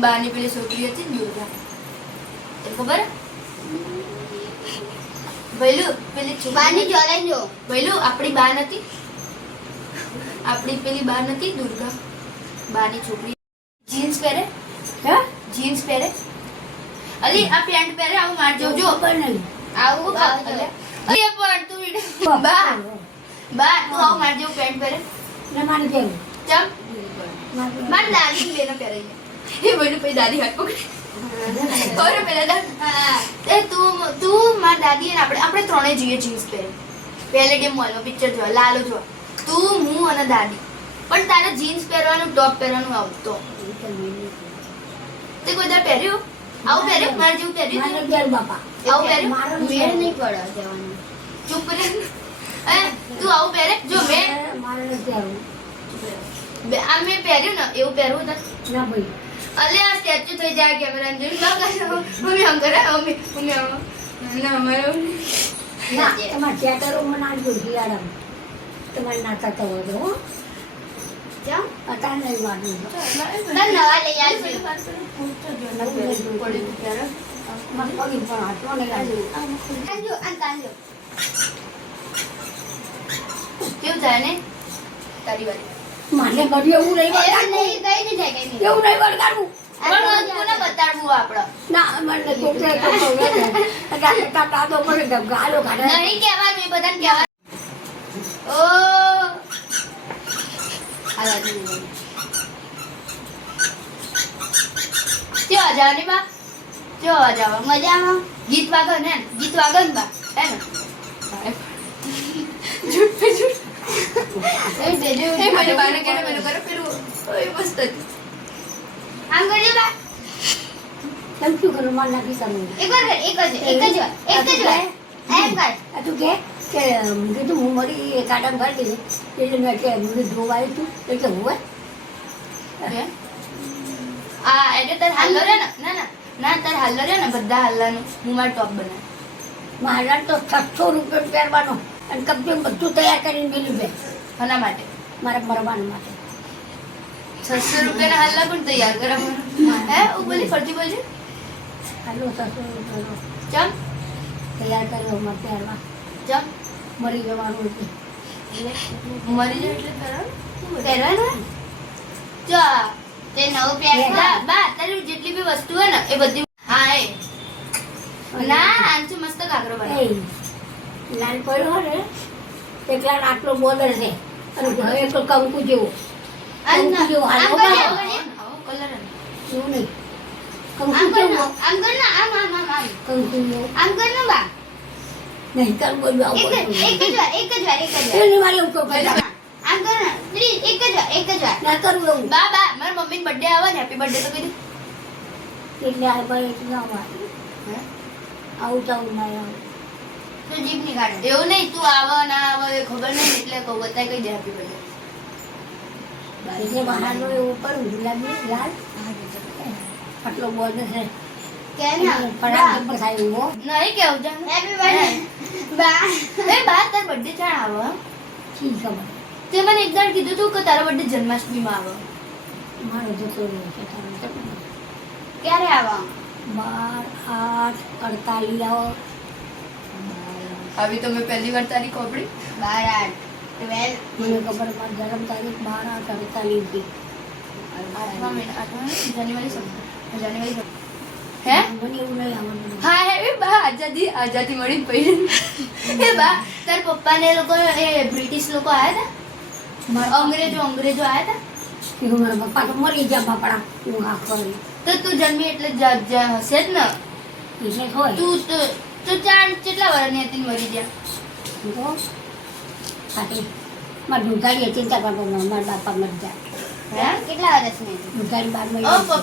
બાની પેલી છોકરી હતી ને દુર્ગા, એ ખબર ભઈલું પેલી બાની જોલાઈ જો ભઈલું આપણી બા નથી, આપણી પેલી બા નથી દુર્ગા, બાની છોકરી જીન્સ પહેરે, હે જીન્સ પહેરે, અલી આ પેન્ટ પહેરે, આવું મારજો જો પણ આવું અલે પણ તું બા બા તું આવું મારજો પેન્ટ પહેરે ને મારે કેવું ચમ માર દાદી લેને પહેરે એ બોલું પછી દાદી હાથ પકડે ઓરે પેલા એ તું માર દાદી અને આપણે ત્રણે જઈએ જીન્સ પહેરે પહેલે ડે મોલમાં પિક્ચર જોવા લાલો જોવા, તું હું અને દાદી, પણ તારે જીન્સ પહેરવાનું ટોપ પહેરવાનું આવતો તે કોઈ દર પહેર્યું આવું પહેર્યું મારે જેવું પહેર્યું મારે કેવું બાપા આવું પહેર્યું મારો મેળ નહીં પડે જવાનું. ચૂપ રહે હે તું આવું પહેરે જો મેં મારે કેવું આ મેં પહેર્યું ને એવું પહેરવું તો ના ભાઈ અલે આ સ્ટેચ્યુ થઈ જાય કેમેરા જોઈ ના કરો મમ્મી આમ કરે મમ્મી આમ ના અમારે ના તમારે થિયેટરો માં ના જોઈ શિયાળામાં તમારે નાતા તો વધો હો ચમ અત્યારે નહીં વાગવું તાર નવા લઈ આવજો. મને પગી પણ હાથમાં નહીં લાગ્યું તાંજો આ તાંજો કેવું જાય ને તારી વારી મારે કર્યું એવું નહીં એવું વળગાડવું નહીં કઈ નહીં જાય કઈ નહીં. એવું નહીં વળગાડવું પણ કોને બતાડવું આપણે ના મને કોકરે દાદો પડે ગાલો કાઢે નહીં કહેવાનું એ બધાને કહેવાનું ઓ હાલા ક્યાં અજાવાની બા ક્યાં અજાવા મજામાં ગીત વાગો ને ગીત વાગો ને બા હે ને જૂઠ પે જૂઠ એ દેજો એ મને બાને કેને મને કરો પેલું ઓય મસ્ત હતું આમ કરજો બા કેમ શું કરું માર નાખી કરવું એક જ વાર એમ કર આ તું કે કીધું હું મારી કાઢામાં કાઢી દીધું એટલે મેં કે મને ધોવાયું તું એટલે હોય હે આ એટલે તાર હાલ્લો રે ને ના ના ના તાર હાલ્લો રે ને બધા હાલ્લાનું હું માર ટોપ બનાવ મારા તો 600 રૂપિયા પહેરવાનો અને કપડે બધું તૈયાર કરીને મેલ્યું બે કોના માટે મારા મરવાનું માટે 600 રૂપિયાના હાલ્લા પણ તૈયાર કરા હે ઓ બોલી ફરતી બોલજે હાલો 600 રૂપિયાનો ચમ તૈયાર કર્યો મારે પહેરવા ચમ મરી જવાનું છે મરી જાય એટલે કરવાનું પહેરવાનું જો તે નવું પહેર બા બા તારી જેટલી બી વસ્તુ હોય ને એ બધી હા એ ના આંચુ મસ્ત ઘાઘરો બનાવ એ લાલ પડ્યો હોય ને એટલા આટલો બોર્ડર છે અને હવે તો કંકુ જેવો કંકુ જેવો હાલો કલર એવું નહીં કંકુ આમ કર જેવો આમ કર ના આમ આમ આમ આમ કંકુ જેવો આમ કર ના બા નહીં કર બોલવું આવું એક જ વાર એની મારી એવું કહું આમ કર ના પ્લીઝ એક જ વાર ના કરવું એવું બા બા મારા મમ્મીનો બર્થડે આવે ને હેપી બર્થડે તો કીધું એટલે આ ભાઈ એટલું ના આવે આવું ચાવું ના આવે તો જીભ નીકાળે એવું નહીં તું આવે ના આવે એ ખબર નહીં એટલે કહું બતાય કઈ દે હેપી બર્થડે એટલે બહારનો એવું પણ ગુલાબી લાલ આટલો બોર્ડર છે કે ના ફટાક પર થાય એવો નહીં કેવું જા હેપી બર્થડે બા એ બા તાર બર્થડે ચાણ આવે શી ખબર તે મને એકવાર કીધું તું કે તારો બર્થડે જન્માષ્ટમીમાં આવે મારો જતો રહ્યો છે તારો ક્યારે આવા 12, 8, 48 આવો આવી તો મેં પહેલી વાર તારી કોપડી 12, 8, 12 મને ખબર મારી જન્મ તારીખ 12, 8, 48 હતી 8મા મહિના જાન્યુઆરી હે મને એવું નહીં આવડતું હા હે એ બા આઝાદી મળી પડી એ બા તાર પપ્પાને એ લોકો એ બ્રિટિશ લોકો આયા હતા અંગ્રેજો આયા હતા કે મારા પપ્પા તો મરી ગયા બાપડા હું આ કરી તો તું જન્મી એટલે હશે જ ને એટલે હોય તું કેટલા વર્ષની હતી ને મરી ગયા તો ખાતી મારી દુધારીએ ચિંતા કરતો મારા બાપા મરી ગયા હે કેટલા વર્ષની દુધારી બાર ઓ મરી પપ્પા